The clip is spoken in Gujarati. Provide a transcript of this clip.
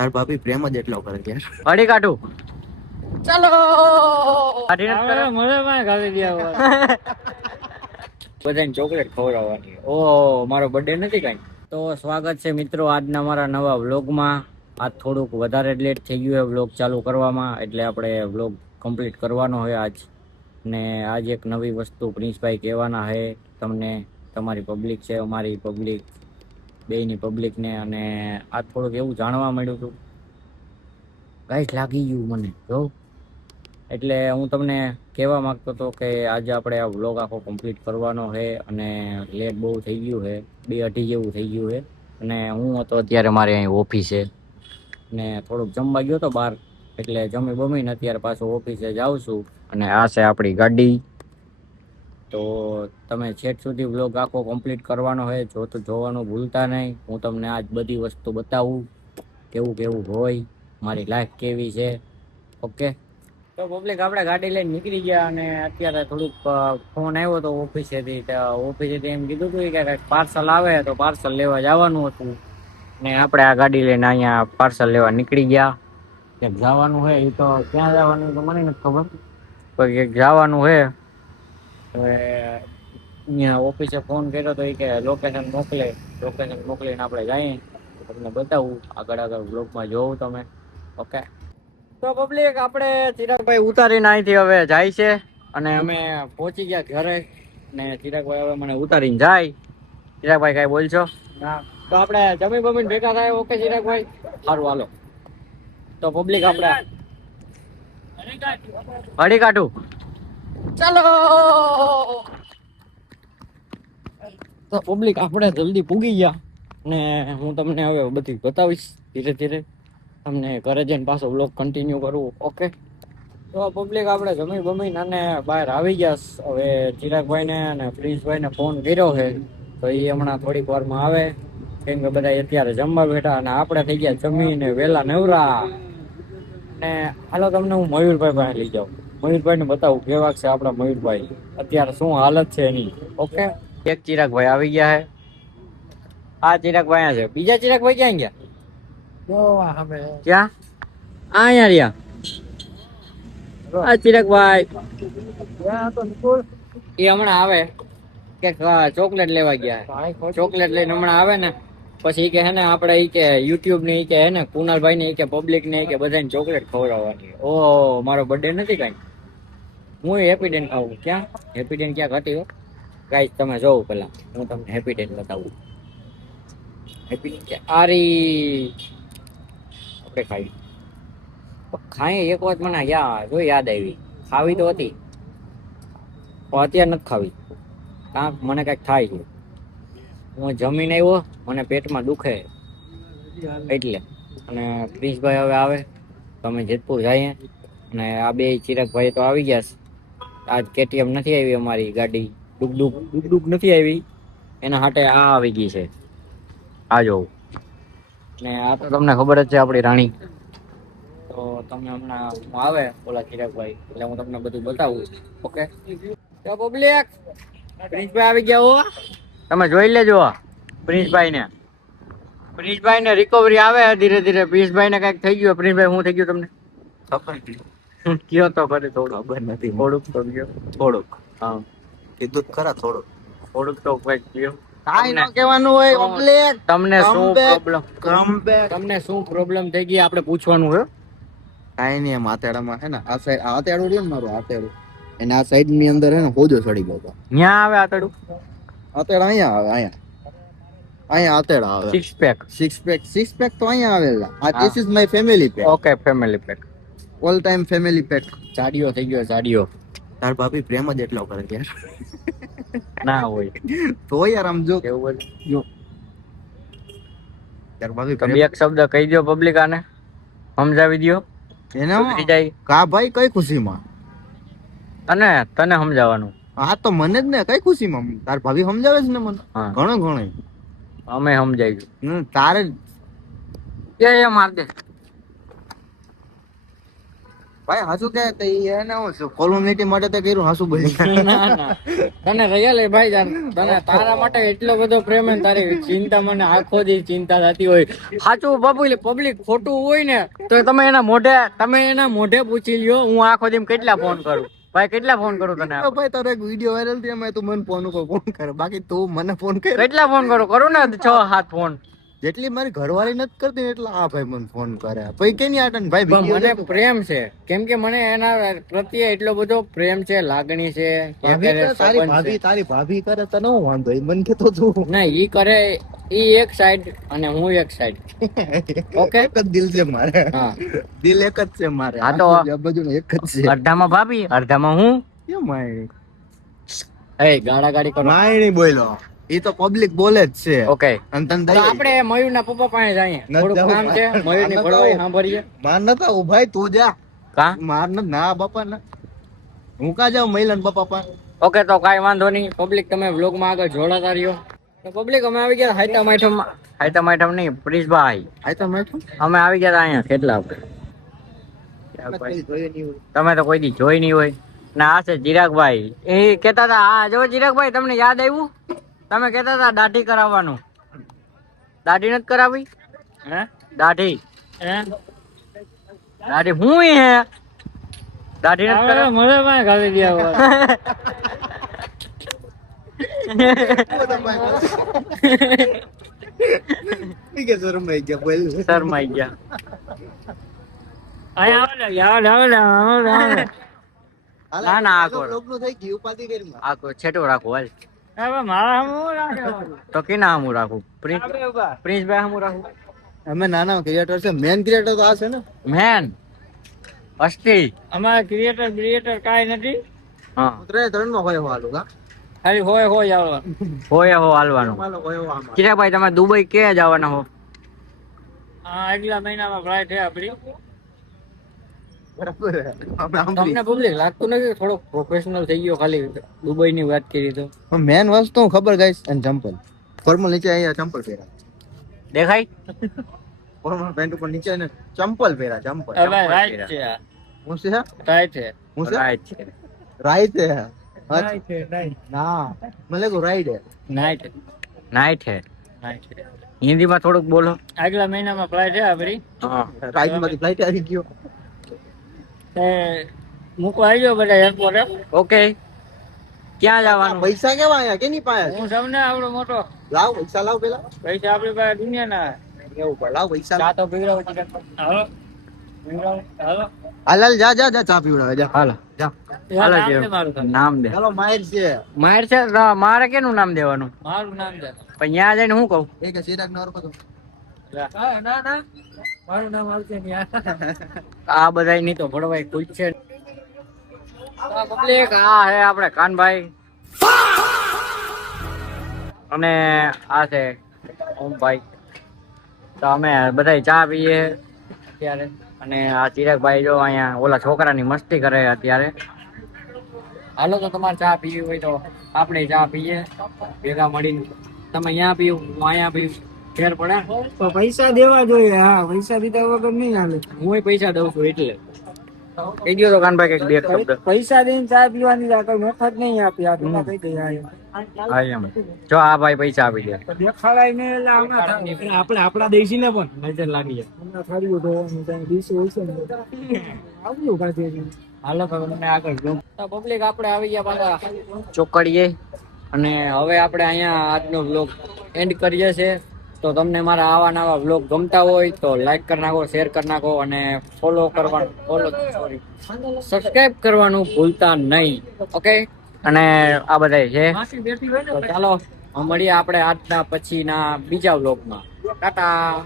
તાર ભાભી પ્રેમ જ એટલો કરે યાર. હળી કાઢું ચાલો બધાને ચોકલેટ ખવડાવવાની. ઓ મારો બર્થડે નથી કઈ. તો સ્વાગત છે મિત્રો આજના મારા નવા વ્લોગમાં. આજ થોડુંક વધારે લેટ થઈ ગયું વ્લોગ ચાલુ કરવામાં, એટલે આપણે વ્લોગ કમ્પ્લીટ કરવાનો હોય આજ. ને આજ એક નવી વસ્તુ પ્રિન્સભાઈ કહેવાના છે તમને. તમારી પબ્લિક છે, અમારી પબ્લિક, બેયની પબ્લિકને. અને આજ થોડુંક એવું જાણવા મળ્યું હતું, ગાઈસ લાગી ગયું મને જો. એટલે હું તમને કહેવા માંગતો હતો કે આજે આપણે આ વ્લોગ આખો કમ્પ્લીટ કરવાનો છે. અને લેટ બહુ થઈ ગયું છે, 2-2:30 જેવું થઈ ગયું છે. અને હું હતો અત્યારે મારે અહીં ઓફિસે, ને થોડુંક જમવા ગયો હતો બહાર, એટલે જમી બમીને અત્યારે પાછો ઓફિસે જાઉં છું. અને આ છે આપણી ગાડી. તો તમે છેક સુધી વ્લોગ આખો કમ્પ્લીટ કરવાનો હોય, જોવાનું ભૂલતા નહીં. હું તમને આજ બધી વસ્તુ બતાવું, કેવું કેવું હોય, મારી લાઈફ કેવી છે. ઓકે તો પબ્લિક આપણે ગાડી લઈને નીકળી ગયા. અને અત્યારે થોડુંક ફોન આવ્યો હતો ઓફિસેથી એમ કીધું હતું કે પાર્સલ આવે તો પાર્સલ લેવા જવાનું હતું. ને આપણે આ ગાડી લઈને અહીંયા પાર્સલ લેવા નીકળી ગયા. ક્યાંક જવાનું હોય, એ તો ક્યાં જવાનું તો મને નથી ખબર, પણ ક્યાંક જવાનું હોય. હવે અહીંયા ઓફિસે ફોન કર્યો તો એ કે લોકેશન મોકલીને આપણે જઈએ. તમને બતાવું આગળ બ્લોગમાં જોવું તમે. ઓકે તો પબ્લિક આપણે ચિરાગભાઈ ઉતારીને અહીંથી હવે જાય છે. અને અમે પહોંચી ગયા ઘરે. ને ચિરાગભાઈ હવે મને ઉતારીને જાય. ચિરાગભાઈ કઈ બોલશો? તો આપણે જમી બમીને ભેગા થાય. ઓકે ચિરાગભાઈ, સારું હાલો. તો પબ્લિક આપણે હળી કાઢું ચાલો. તો પબ્લિક આપણે જલ્દી પૂગી ગયા. ને હું તમને હવે બધી બતાવીશ ધીરે ધીરે. તમને ઘરે જઈને પાછો વ્લોગ કન્ટિન્યુ કરવું. ઓકે તો પબ્લિક આપણે જમી બમીને અને બહાર આવી ગયા. હવે ચિરાગભાઈને અને પ્રિન્સભાઈને ફોન કર્યો છે, તો એ હમણાં થોડીક વારમાં આવે. કેમ કે બધા અત્યારે જમવા બેઠા અને આપણે થઈ ગયા જમીને વેલા નવરા. ને હાલો તમને હું મયુરભાઈ પાસે લઈ જાઉં. મયુરભાઈને બતાવું કેવા છે આપણા મયુરભાઈ, અત્યારે શું હાલત છે એની. ઓકે એક ચિરાગભાઈ આવી ગયા છે. આ ચિરાગભાઈ અહીંયા છે. બીજા ચિરાગભાઈ ક્યાં ગયા? ક્યાં? અહીંયા રહ્યા. આ ચિરાગભાઈ એ હમણાં આવે કે ચોકલેટ લેવા ગયા. ચોકલેટ લઈને હમણાં આવે ને પછી ઈ કે હે ને આપણે ઈ કે યુટ્યુબ ને ઈ કે હે ને કુનાલભાઈ ને ઈ કે પબ્લિક ને ઈ કે બધાને ચોકલેટ ખવડાવવાની. ઓ મારો બર્થડે નથી કઈ. હું હેપી ડેન ખાવું. ક્યાં હેપી ડેન ક્યાંક હતી હો ગાઈસ, તમે જોવો પેલા હું તમને હેપી ડેન બતાવું. હેપી ડેન કે આરી આપણે ખાઈ એક વાત મને યાદ આવી. ખાવી તો હતી પણ અત્યારે નથી ખાવી. કાંક મને કઈક થાય છે. હું જમીને આવ્યો, મને પેટમાં દુખે એટલે. અને ક્રિશભાઈ હવે આવે તો અમે જેતપુર જઈએ. અને આ બે ચિરાગભાઈ તો આવી ગયા. આજ કેટીએમ નથી આવી અમારી ગાડી, ડુક નથી આવી. એના હાટે આ આવી ગઈ છે. આ જોવું. ને આ તો તમને ખબર જ છે આપણી રાણી. તો તમે હમણાં આવે ઓલા ચિરાગભાઈ એટલે હું તમને બધું બતાવું. ઓકે તો પબ્લિક પ્રિન્સભાઈ આવી ગયા હો. તમે જોઈ લેજો પ્રિન્સભાઈ ને રિકવરી આવે ધીરે ધીરે. પ્રિન્સભાઈ ને કઈક થઈ ગયું. પ્રિન્સભાઈ શું થઈ ગયું તમને કયો તો ખરી? થોડું ખબર નથી. થોડુંક તો ગયો. થોડુંક હા કીધું ખરા થોડુંક તો કઈક ગયો. કાઈ ન કહેવાનું હોય પબ્લિક. તમને શું પ્રોબ્લેમ થઈ ગઈ આપણે પૂછવાનું હોય. કાઈ નહીં, એમ આતેડામાં હે ને આ સાઈડ આતેડું રહ્યું ને મારું આતેડું, અને આ સાઈડ ની અંદર હે ને હોજો ચડી ગયો હતો. ન્યા આવે આતડું? આતેડા અહીંયા આવે. અહીંયા આતેડા આવે. સિક્સ પેક તો અહીંયા આવેલા. આ this is my family pack. Okay family pack, all time family pack. જાડિયો થઈ ગયો જાડિયો. તાર ભાભી પ્રેમ જ એટલો કરે યાર. ના હોય તો યાર આમ જો કેવું જો તાર ભાભી તમે એક શબ્દ કહી દો પબ્લિક, આને સમજાવી દો એને જાય. કા ભાઈ કઈ ખુશીમાં? અને તને સમજાવવાનું. હા તો મને જ ને કઈ ખુશીમાં. તાર ભાભી સમજાવે છે ને મને ઘણો. અમે સમજાવ્યું તારે એ માર દે. ભાઈ હાસુ કે તો એને હું કોમ્યુનિટી માટે તો કર્યું હાસુ બોલી ના ના તને રિયલ ભાઈ તને તારા માટે એટલો બધો પ્રેમ ને તારી ચિંતા મને આખો દી ચિંતા થતી હોય. સાચું પબ્લિક ખોટું હોય ને તો તમે એના મોઢે પૂછી લ્યો હું આખો દી કેટલા ફોન કરું ભાઈ, કેટલા ફોન કરું તને ભાઈ તારો એક વિડિયો વાયરલ થયો મેં તું મને ફોન કરે બાકી તું મને ફોન કરે કેટલા ફોન કરું ને 6-7 ફોન જેટલી મારી ઘરવાળી નથી કરતી ને એટલા આ ભાઈ મને ફોન કરે પછી કે નહીં આટન ભાઈ video મને પ્રેમ છે કેમ કે મને એના પ્રત્યે એટલો બધો પ્રેમ છે, લાગણી છે. તારી ભાભી કરે તો નો વાંધો ઈ મને કેતો તું ના ઈ કરે ઈ એક સાઈડ અને હું એક સાઈડ ઓકે એક જ દિલ છે મારે. હા દિલ એક જ છે મારે. હા તો બધું એક જ છે. અડધામાં ભાભી અડધામાં હું કેમ માય એ ગાડી કરો માય નહીં બોલો ઈ તો પબ્લિક બોલે જ છે. ઓકે અને તને તો આપણે મયુર ના પપ્પા પાસે જઈએ, થોડું કામ છે મયુર ની ભળવાઈ સાંભળીએ. માર નતા ઉભાઈ તું જા કા માર ના બાપા ના હું કા જાઉં મહિલાન બાપા પાસે. ઓકે તો કાઈ વાંધો નહીં પબ્લિક, તમે વ્લોગ માં આગળ જોડાતા રહ્યો. તો પબ્લિક અમે આવી ગયા હાઈટમ નહીં પ્રિન્સભાઈ અમે આવી ગયા અહીંયા કેટલા તમે તો કોઈ દી જોઈ નહીં હોય ને. આ છે ચિરાગભાઈ, એ કેતા હતા આ જો ચિરાગભાઈ તમને યાદ આવ્યું તમે કેતા હતા દાઢી કરાવવાનું, દાઢી નથી કરાવી હે દાઢી હું હે દાઢી નથી કરાવી મને માં ગાવી દિયા શરમાઈ ગયા ના ના આખો છેટો રાખો હાલ તો કેના હમું રાખું પ્રિન્સભાઈ હમું રાખું. અમે નાના ક્રિએટર છે, મેન ક્રિએટર તો આ છે ને મેન અસ્તી અમારા ક્રિએટર કાઈ નથી. હા 3 માં હોય હાલું કા ખાલી હોય હાલવાનું. કિરાભાઈ તમે દુબઈ ક્યાં જવાના હો? આગલા મહિનામાં ફ્લાઇટ છે આપણી. તમને પબ્લિક લાગતું નથી થોડો પ્રોફેશનલ થઈ ગયો ખાલી દુબઈ ની વાત કરી તો? મેન વસ્તુ ખબર ગાઈસ અને ચંપલ ફોર્મલ નીચે અહીંયા ચંપલ પહેરા દેખાય, ફોર્મલ પેન્ટ ઉપર નીચે ને ચંપલ પહેરા ચંપલ. હવે રાઈટ છે હું છે રાઈટ છે હું છે રાઈટ છે રાઈટ છે રાઈટ છે ના મને લાગ્યું રાઈટ હે નાઈટ નાઈટ છે હિન્દીમાં થોડુંક બોલો. આગલા મહિનામાં ફ્લાઇટ છે આપણી. હા રાઈટ માંથી ફ્લાઇટ આવી ગયો મૂકો આવી ગયો બધા એરપોર્ટ. ઓકે ક્યાં જવાનું? પૈસા કેવા આયા કેની પાસે? હું તમને આવડો મોટો લાવ પૈસા લાવ પેલા. પૈસા આપણી પાસે દુનિયાના એવું પડે લાવ પૈસા ચા તો પીવડાવો હાલો હાલો હાલ જા જા જા ચા પીવડાવે જા હાલ જા હાલો નામ દે. હાલો માયર છે મારે કેનું નામ દેવાનું? મારું નામ દે પણ ત્યાં જઈને હું કહું એ કે ચિરાગ નો ઓળખો તો ના ના મારું નામ આવશે આ બધા ની તો ભણવાય ખુશ છે. પબ્લિક આ હે આપણે કાનભાઈ અને આ છે ઓમભાઈ. તો અમે બધા ચા પીએ અત્યારે અને આ ચિરાગભાઈ જો અહીંયા ઓલા છોકરાની મસ્તી કરે અત્યારે. હાલો તો તમારે ચા પીવી હોય તો આપણે ચા પીએ ભેગા મળીને. તમે અહીંયા પીવું હું અહીંયા પીવું ફેર પડે તો પૈસા દેવા જોઈએ. હા પૈસા દીધા વગર નહીં હાલે. હું પૈસા દઉં છું એટલે કહી દો તો કાનભાઈ કઈક બે શબ્દ. પૈસા દઈને ચા પીવાની કઈ મફત નહીં આપી આ કહી દે. હા એમ જો આ ભાઈ પૈસા આપી દે દેખાડાય ને એટલે આપણે આપણા દેશી ને પણ નજર લાગી જાય. હાલો તમે આગળ પબ્લિક આપણે આવી ગયા પાછા ચોકડીએ અને હવે આપણે અહીંયા આજનો વ્લોગ એન્ડ કરીએ છીએ. તો તમને મારા આવા નવા વ્લોગ ગમતા હોય તો લાઈક કરી નાખો, શેર કરી નાખો અને સબસ્ક્રાઇબ કરવાનું ભૂલતા નહીં. ઓકે અને આ બધા છે તો ચાલો મળીએ આપણે આજના પછીના બીજા વ્લોગમાં. ટાટા.